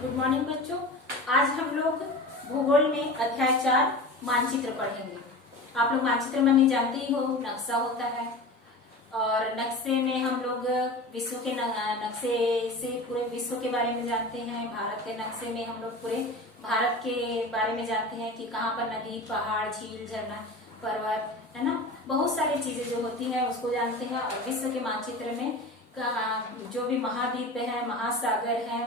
Good morning बच्चों। आज हम लोग भूगोल में अध्याय 4 मानचित्र पढ़ेंगे। आप लोग मानचित्र माने जानते ही हो, नक्शा होता है और नक्शे में हम लोग विश्व के नक्शे से पूरे विश्व के बारे में जानते हैं। भारत के नक्शे में हम लोग पूरे भारत के बारे में जानते हैं कि कहाँ पर नदी, पहाड़, झील, झरना, पर्वत है ना, बहुत सारी चीजें जो होती है उसको जानते हैं। और विश्व के मानचित्र में जो भी महाद्वीप है, महासागर है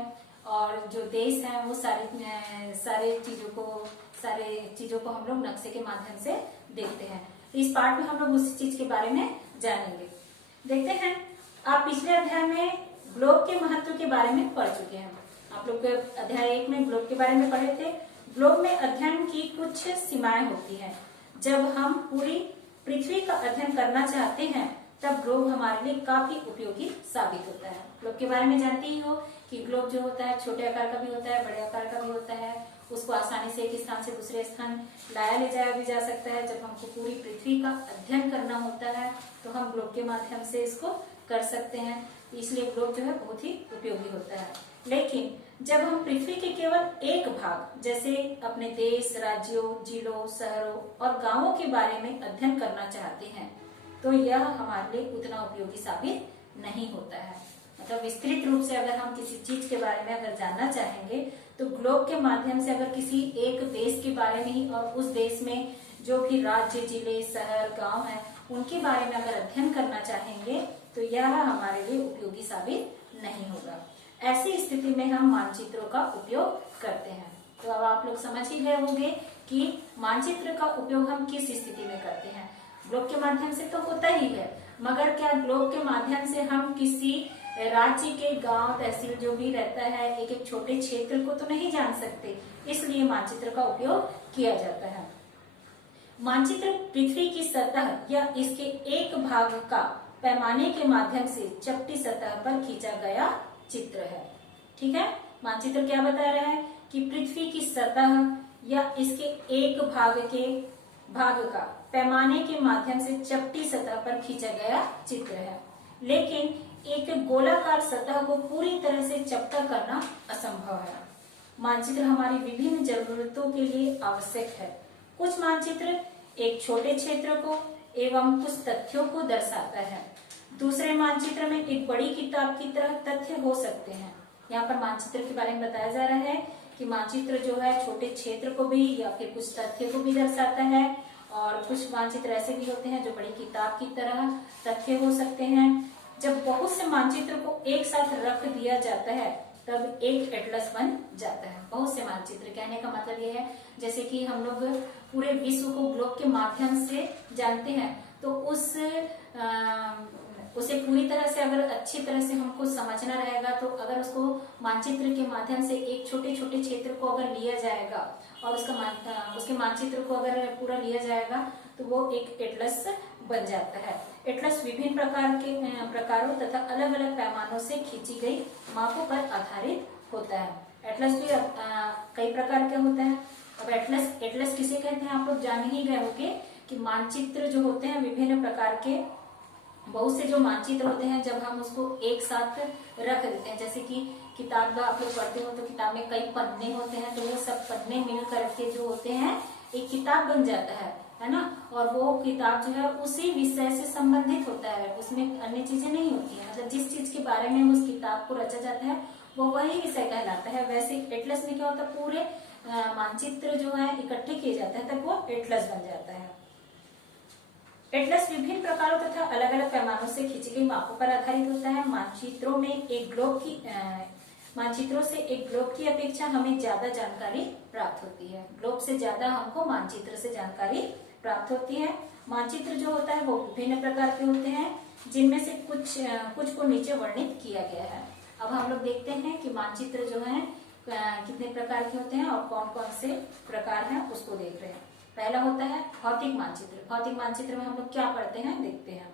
और जो देश है वो सारे चीजों को हम लोग नक्शे के माध्यम से देखते हैं। इस पार्ट में हम लोग उसी चीज के बारे में जानेंगे। देखते हैं, आप पिछले अध्याय में ग्लोब के महत्व के बारे में पढ़ चुके हैं। आप लोग अध्याय 1 में ग्लोब के बारे में पढ़े थे। ग्लोब में अध्ययन की कुछ सीमाएं होती हैं। जब हम पूरी पृथ्वी का अध्ययन करना चाहते हैं तब ग्लोब हमारे लिए काफी उपयोगी साबित होता है। ग्लोब के बारे में जानते ही हो कि ग्लोब जो होता है छोटे आकार का भी होता है, बड़े आकार का भी होता है। उसको आसानी से एक स्थान से दूसरे स्थान लाया ले जाया भी जा सकता है। जब हमको पूरी पृथ्वी का अध्ययन करना होता है तो हम ग्लोब के माध्यम से इसको कर सकते हैं। इसलिए ग्लोब जो है बहुत ही उपयोगी होता है। लेकिन जब हम पृथ्वी के केवल एक भाग जैसे अपने देश, राज्यों, जिलों, शहरों और गांवों के बारे में अध्ययन करना चाहते हैं तो यह हमारे लिए उतना उपयोगी साबित नहीं होता है। मतलब विस्तृत रूप से अगर हम किसी चीज के बारे में अगर जानना चाहेंगे तो ग्लोब के माध्यम से अगर किसी एक देश के बारे में ही और उस देश में जो भी राज्य, जिले, शहर, गांव है उनके बारे में अगर अध्ययन करना चाहेंगे तो यह हमारे लिए उपयोगी साबित नहीं होगा। ऐसी स्थिति में हम मानचित्रों का उपयोग करते हैं। तो अब आप लोग समझ ही गए होंगे कि मानचित्र का उपयोग हम किस स्थिति में करते हैं। ग्लोब के माध्यम से तो होता ही है, मगर क्या ग्लोब के माध्यम से हम किसी राज्य के गांव, तहसील जो भी रहता है, एक एक छोटे क्षेत्र को तो नहीं जान सकते, इसलिए मानचित्र का उपयोग किया जाता है। मानचित्र पृथ्वी की सतह या इसके एक भाग का पैमाने के माध्यम से चपटी सतह पर खींचा गया चित्र है। ठीक है, मानचित्र क्या बता रहा है कि पृथ्वी की सतह या इसके एक भाग का पैमाने के माध्यम से चपटी सतह पर खींचा गया चित्र है। लेकिन एक गोलाकार सतह को पूरी तरह से चपटा करना असंभव है। मानचित्र हमारी विभिन्न जरूरतों के लिए आवश्यक है। कुछ मानचित्र एक छोटे क्षेत्र को एवं कुछ तथ्यों को दर्शाता है। दूसरे मानचित्र में एक बड़ी किताब की तरह तथ्य हो सकते हैं। यहाँ पर मानचित्र के बारे में बताया जा रहा है कि मानचित्र जो है छोटे क्षेत्र को भी या फिर कुछ तथ्य को भी दर्शाता है और कुछ मानचित्र ऐसे भी होते हैं जो बड़ी किताब की तरह तथ्य हो सकते हैं। जब बहुत से मानचित्र को एक साथ रख दिया जाता है तब एक एटलस बन जाता है। बहुत से मानचित्र, कहने का मतलब ये है जैसे कि हम लोग पूरे विश्व को ग्लोब के माध्यम से जानते हैं तो उसे पूरी तरह से अगर अच्छी तरह से हमको समझना रहेगा तो अगर उसको मानचित्र के माध्यम से एक छोटे छोटे क्षेत्र को अगर लिया जाएगा और उसके मानचित्र को अगर पूरा लिया जाएगा तो वो एक एटलस बन जाता है। एटलस विभिन्न प्रकारों तथा अलग अलग पैमानों से खींची गई मापों पर आधारित होता है। एटलस भी कई प्रकार के होता है। अब एटलस किसे कहते हैं आप लोग जान ही गए होंगे कि मानचित्र जो होते हैं विभिन्न प्रकार के, बहुत से जो मानचित्र होते हैं जब हम उसको एक साथ रख देते हैं, जैसे कि किताब का आप लोग पढ़ते हो तो किताब में कई पन्ने होते हैं तो वो सब पन्ने मिल करके जो होते हैं एक किताब बन जाता है ना। और वो किताब जो है उसी विषय से संबंधित होता है, उसमें अन्य चीजें नहीं होती है। मतलब जिस चीज के बारे में उस किताब को रचा जाता है वो वही विषय कहलाता है। वैसे एटलस में क्या होता है, पूरे मानचित्र जो है इकट्ठे किए जाते हैं तब वो एटलस बन जाता है। एटलस विभिन्न प्रकारों तथा अलग अलग पैमानों से खींची गई मापों पर आधारित होता है। मानचित्रों से एक ग्लोब की अपेक्षा हमें ज्यादा जानकारी प्राप्त होती है। ग्लोब से ज्यादा हमको मानचित्र से जानकारी प्राप्त होती है। मानचित्र जो होता है वो विभिन्न प्रकार के होते हैं जिनमें से कुछ को नीचे वर्णित किया गया है। अब हम लोग देखते हैं कि मानचित्र जो है कितने प्रकार के होते हैं और कौन कौन से प्रकार हैं उसको देख रहे हैं। पहला होता है भौतिक मानचित्र। भौतिक मानचित्र में हम लोग क्या पढ़ते हैं देखते हैं।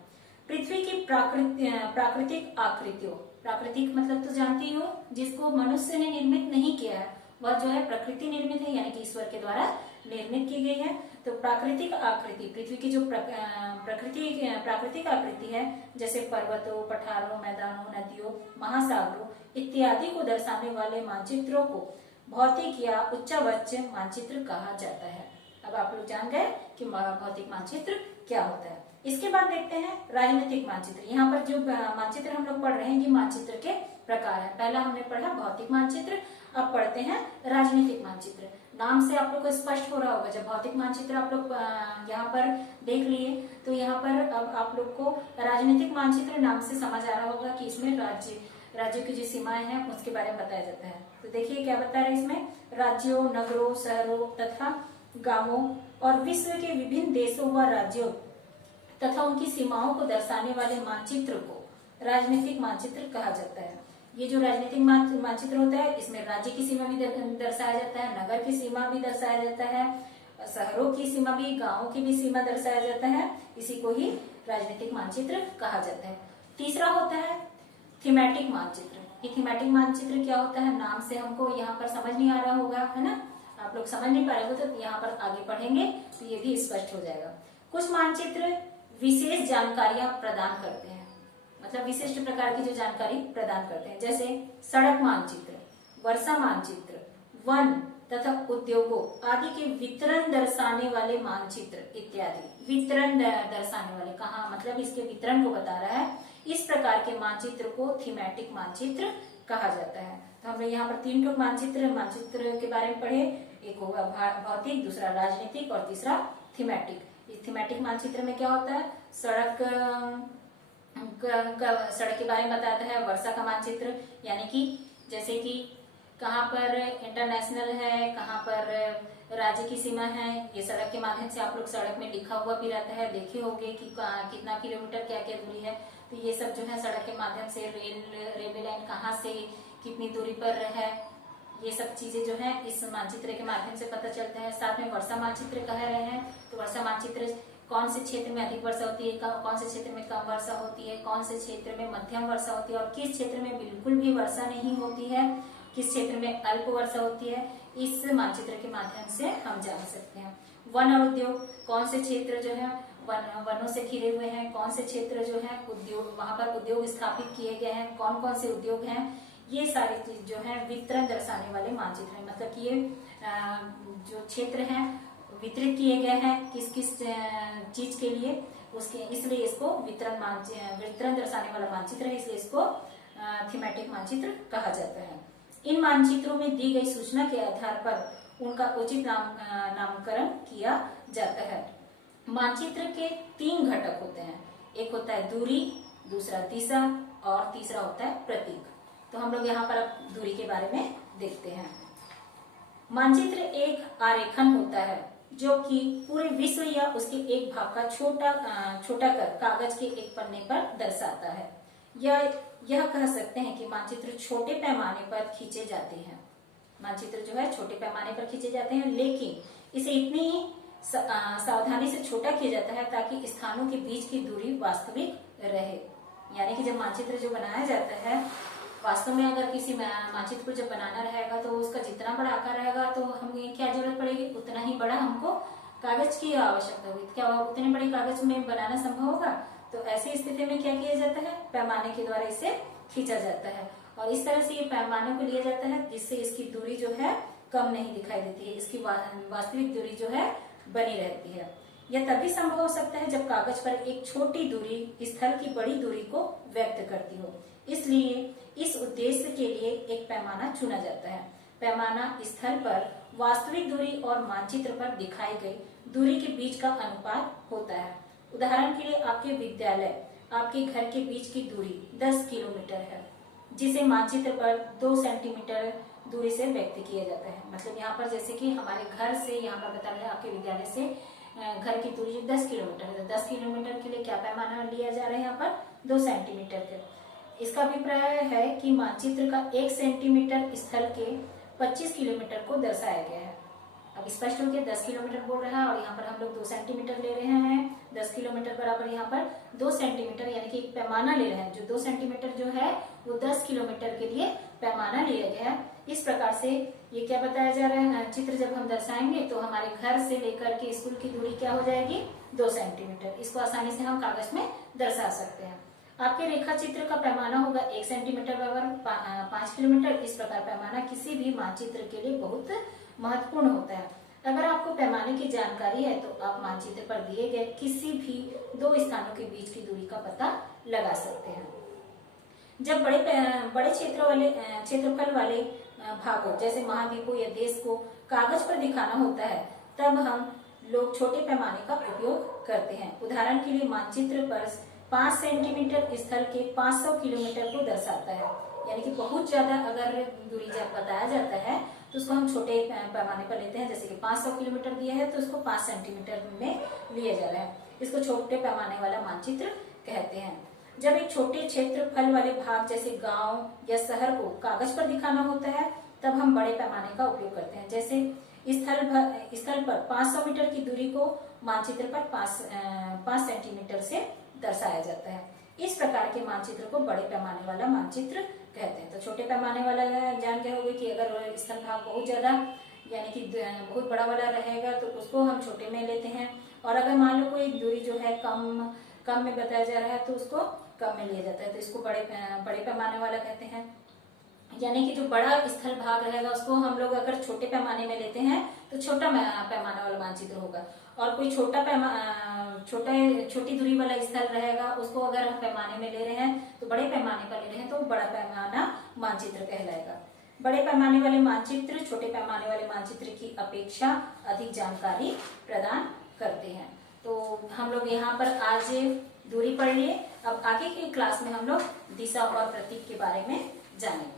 पृथ्वी की प्राकृतिक आकृतियों, प्राकृतिक मतलब तो जानते ही हो जिसको मनुष्य ने निर्मित नहीं किया है, वह जो है प्रकृति निर्मित है यानी कि ईश्वर के द्वारा निर्मित की गई है। तो प्राकृतिक आकृति, पृथ्वी की जो प्राकृतिक आकृति है, जैसे पर्वतों, पठारों, मैदानों, नदियों, महासागरों इत्यादि को दर्शाने वाले मानचित्रों को भौतिक या उच्चावच मानचित्र कहा जाता है। अब आप लोग जान गए कि भौतिक मानचित्र क्या होता है। इसके बाद देखते हैं राजनीतिक मानचित्र। यहाँ पर जो मानचित्र हम लोग पढ़ रहे हैं ये मानचित्र के प्रकार है। पहला हमने पढ़ा भौतिक मानचित्र, अब पढ़ते हैं राजनीतिक मानचित्र। नाम से आप लोग को स्पष्ट हो रहा होगा, जब भौतिक मानचित्र आप लोग यहाँ पर देख लिए तो यहाँ पर अब आप लोग को राजनीतिक मानचित्र नाम से समझ आ रहा होगा कि इसमें राज्यों की जो सीमाएं हैं उसके बारे में बताया जाता है। तो देखिए क्या बता रहे हैं इसमें, राज्यों, नगरों, शहरों तथा गांवों और विश्व के विभिन्न देशों व राज्यों तथा उनकी सीमाओं को दर्शाने वाले मानचित्र को राजनीतिक मानचित्र कहा जाता है। ये जो राजनीतिक मानचित्र होता है इसमें राज्य की सीमा भी दर्शाया जाता है, नगर की सीमा भी दर्शाया जाता है, शहरों की सीमा भी, गांवों की भी सीमा दर्शाया जाता है। इसी को ही राजनीतिक मानचित्र कहा जाता है। तीसरा होता है थीमेटिक मानचित्र। ये थीमेटिक मानचित्र क्या होता है, नाम से हमको यहाँ पर समझ नहीं आ रहा होगा, है ना। आप लोग समझ नहीं पा रहे हो तो यहाँ पर आगे पढ़ेंगे तो ये भी स्पष्ट हो जाएगा। कुछ मानचित्र विशेष जानकारियां प्रदान करते हैं, मतलब विशिष्ट प्रकार की जो जानकारी प्रदान करते हैं, जैसे सड़क मानचित्र, वर्षा मानचित्र, वन तथा उद्योगों आदि के वितरण दर्शाने वाले मानचित्र इत्यादि। वितरण दर्शाने वाले, कहा मतलब इसके वितरण को बता रहा है। इस प्रकार के मानचित्र को थीमेटिक मानचित्र कहा जाता है। तो हमने यहाँ पर 3 मानचित्र के बारे में पढ़े। एक होगा भौतिक, दूसरा राजनीतिक और तीसरा थीमेटिक। थीमेटिक मानचित्र में क्या होता है, सड़क के बारे में बताता है। वर्षा का मानचित्र यानी कि जैसे कि कहाँ पर इंटरनेशनल है, कहाँ पर राज्य की सीमा है, ये सड़क के माध्यम से आप लोग सड़क में लिखा हुआ भी रहता है, देखे होंगे कि कितना किलोमीटर क्या क्या दूरी है। तो ये सब जो है सड़क के माध्यम से, रेलवे लाइन कहाँ से कितनी दूरी पर है, ये सब चीजें जो है इस मानचित्र के माध्यम से पता चलता है। साथ में वर्षा मानचित्र कह रहे हैं तो वर्षा मानचित्र कौन से क्षेत्र में अधिक वर्षा होती है, कौन से क्षेत्र में कम वर्षा होती है, कौन से क्षेत्र में मध्यम वर्षा होती है और किस क्षेत्र में बिल्कुल भी वर्षा नहीं होती है, किस क्षेत्र में अल्प वर्षा होती है, इस मानचित्र के माध्यम से हम जान सकते हैं। वन और उद्योग, कौन से क्षेत्र जो है वनों से घिरे हुए हैं, कौन से क्षेत्र जो है उद्योग, वहां पर उद्योग स्थापित किए गए हैं, कौन कौन से उद्योग हैं, ये सारी चीज जो है वितरण दर्शाने वाले मानचित्र है। मतलब कि ये जो क्षेत्र हैं वितरित किए गए हैं किस किस चीज के लिए, उसके इसलिए इसको वितरण दर्शाने वाला मानचित्र है, इसलिए इसको थीमेटिक मानचित्र कहा जाता है। इन मानचित्रों में दी गई सूचना के आधार पर उनका उचित नामकरण किया जाता है। मानचित्र के 3 घटक होते हैं, एक होता है दूरी, दूसरा दिशा और तीसरा होता है प्रतीक। तो हम लोग यहाँ पर अब दूरी के बारे में देखते हैं। मानचित्र एक आरेखन होता है जो कि पूरे विश्व या उसके एक भाग का छोटा कर कागज के एक पन्ने पर दर्शाता है। यह कह सकते हैं कि मानचित्र छोटे पैमाने पर खींचे जाते हैं। मानचित्र जो है छोटे पैमाने पर खींचे जाते हैं, लेकिन इसे इतनी सावधानी से छोटा किया जाता है ताकि स्थानों के बीच की दूरी वास्तविक रहे। यानी कि जब मानचित्र जो बनाया जाता है, वास्तव में अगर किसी मानचित्र को जब बनाना रहेगा तो उसका जितना बड़ा आकार रहेगा तो हमें क्या जरूरत पड़ेगी, उतना ही बड़ा हमको कागज की आवश्यकता होगी। क्या उतने बड़े कागज में बनाना संभव होगा? तो ऐसी स्थिति में क्या किया जाता है, पैमाने के द्वारा इसे खींचा जाता है और इस तरह से ये पैमाने को लिया जाता है जिससे इसकी दूरी जो है कम नहीं दिखाई देती है, इसकी वास्तविक दूरी जो है बनी रहती है। यह तभी संभव हो सकता है जब कागज पर एक छोटी दूरी स्थल की बड़ी दूरी को व्यक्त करती हो। इसलिए इस उद्देश्य के लिए एक पैमाना चुना जाता है। पैमाना स्थल पर वास्तविक दूरी और मानचित्र पर दिखाई गई दूरी के बीच का अनुपात होता है। उदाहरण के लिए आपके विद्यालय, आपके घर के बीच की दूरी 10 किलोमीटर है, जिसे मानचित्र पर 2 सेंटीमीटर दूरी से व्यक्त किया जाता है। मतलब यहाँ पर जैसे कि हमारे घर से यहाँ पर बता रहे हैं आपके विद्यालय से घर की दूरी 10 किलोमीटर है, 10 किलोमीटर के लिए क्या पैमाना लिया जा रहा है यहाँ पर 2 सेंटीमीटर का। इसका अभिप्राय है कि मानचित्र का 1 सेंटीमीटर स्थल के 25 किलोमीटर को दर्शाया गया है। अब स्पष्ट हो गया, 10 किलोमीटर बोल रहा है और यहाँ पर हम लोग 2 सेंटीमीटर ले रहे हैं। 10 किलोमीटर बराबर यहाँ पर 2 सेंटीमीटर यानी कि एक पैमाना ले रहे हैं। जो 2 सेंटीमीटर जो है वो 10 किलोमीटर के लिए पैमाना लिया गया है। इस प्रकार से ये क्या बताया जा रहा है, चित्र जब हम दर्शाएंगे तो हमारे घर से लेकर के स्कूल की दूरी क्या हो जाएगी, 2 सेंटीमीटर। इसको आसानी से हम कागज में दर्शा सकते हैं। आपके रेखा चित्र का पैमाना होगा 1 सेंटीमीटर बराबर 5 किलोमीटर। इस प्रकार पैमाना किसी भी मानचित्र के लिए बहुत महत्वपूर्ण होता है। अगर आपको पैमाने की जानकारी है तो आप मानचित्र पर दिए गए किसी भी 2 स्थानों के बीच की दूरी का पता लगा सकते हैं। जब बड़े क्षेत्रफल वाले भागों जैसे महाद्वीपों या देश को कागज पर दिखाना होता है, तब हम लोग छोटे पैमाने का उपयोग करते हैं। उदाहरण के लिए मानचित्र पर 5 सेंटीमीटर स्थल के 500 किलोमीटर को दर्शाता है। यानी कि बहुत ज्यादा अगर दूरी जब बताया जाता है तो उसको हम छोटे पैमाने पर लेते हैं। जैसे कि 500 किलोमीटर दिया है तो उसको 5 सेंटीमीटर में लिया जा रहा है। इसको छोटे पैमाने वाला मानचित्र कहते हैं। जब एक छोटे क्षेत्रफल वाले भाग जैसे गांव या शहर को कागज पर दिखाना होता है, तब हम बड़े पैमाने का उपयोग करते हैं। जैसे स्थल पर 500 मीटर की दूरी को मानचित्र पर 5 सेंटीमीटर से दर्शाया जाता है। इस प्रकार के मानचित्र को बड़े पैमाने वाला मानचित्र कहते हैं। तो छोटे पैमाने वाला जान गए होंगे कि अगर स्थल भाग बहुत ज्यादा यानी कि बहुत बड़ा वाला रहेगा तो उसको हम छोटे में लेते हैं, और अगर मान लो कोई दूरी जो है कम में बताया जा रहा है तो उसको कम में लिया जाता है, तो इसको बड़े पैमाने वाला कहते हैं। यानी कि जो बड़ा स्थल भाग रहेगा उसको हम लोग अगर छोटे पैमाने में लेते हैं तो छोटा पैमाने वाला मानचित्र होगा, और कोई छोटी दूरी वाला स्थल रहेगा उसको अगर हम पैमाने में ले रहे हैं तो बड़े पैमाने पर ले रहे हैं तो बड़ा पैमाना मानचित्र कहलाएगा। बड़े पैमाने वाले मानचित्र छोटे पैमाने वाले मानचित्र की अपेक्षा अधिक जानकारी प्रदान करते हैं। तो हम लोग यहाँ पर आज दूरी पढ़ लिए। अब आगे की क्लास में हम लोग दिशा और प्रतीक के बारे में जानेंगे।